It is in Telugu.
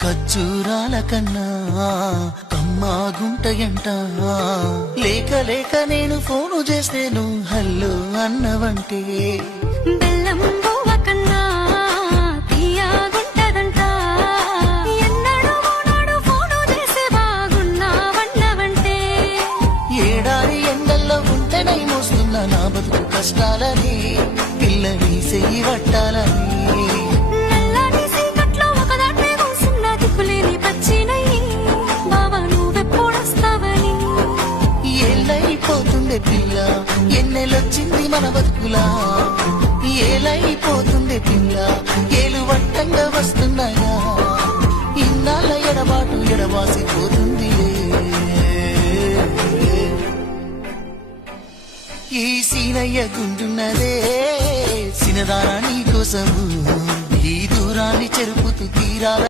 ఖర్జూరాల కన్నా కమ్మాగుంటయంట లేక లేక నేను ఫోను చేస్తేను హల్లో అన్నవంటే బెల్లం బువ్వ కన్నా తీయగుంటదంట ఎన్నడూ నాడు ఫోను చేసే బాగున్నావన్నవంటే ఏడాది ఎండల్లో ఉంటేనై మోస్తున్న నా బతుకు కష్టాలని పిల్లని చెయ్యి పట్టాలని పిల్ల ఎన్నెలొచ్చింది మన బతుకులా ఏలైపోతుంది పిల్ల ఏలు వట్టంగా వస్తున్నాయా ఇన్నాళ్ళ ఎడబాటు ఎడవాసిపోతుంది ఈ సీనయ్య గుండున్నదే సినదారా నీ కోసము ఈ దూరాన్ని చెరుపుతూ తీరాల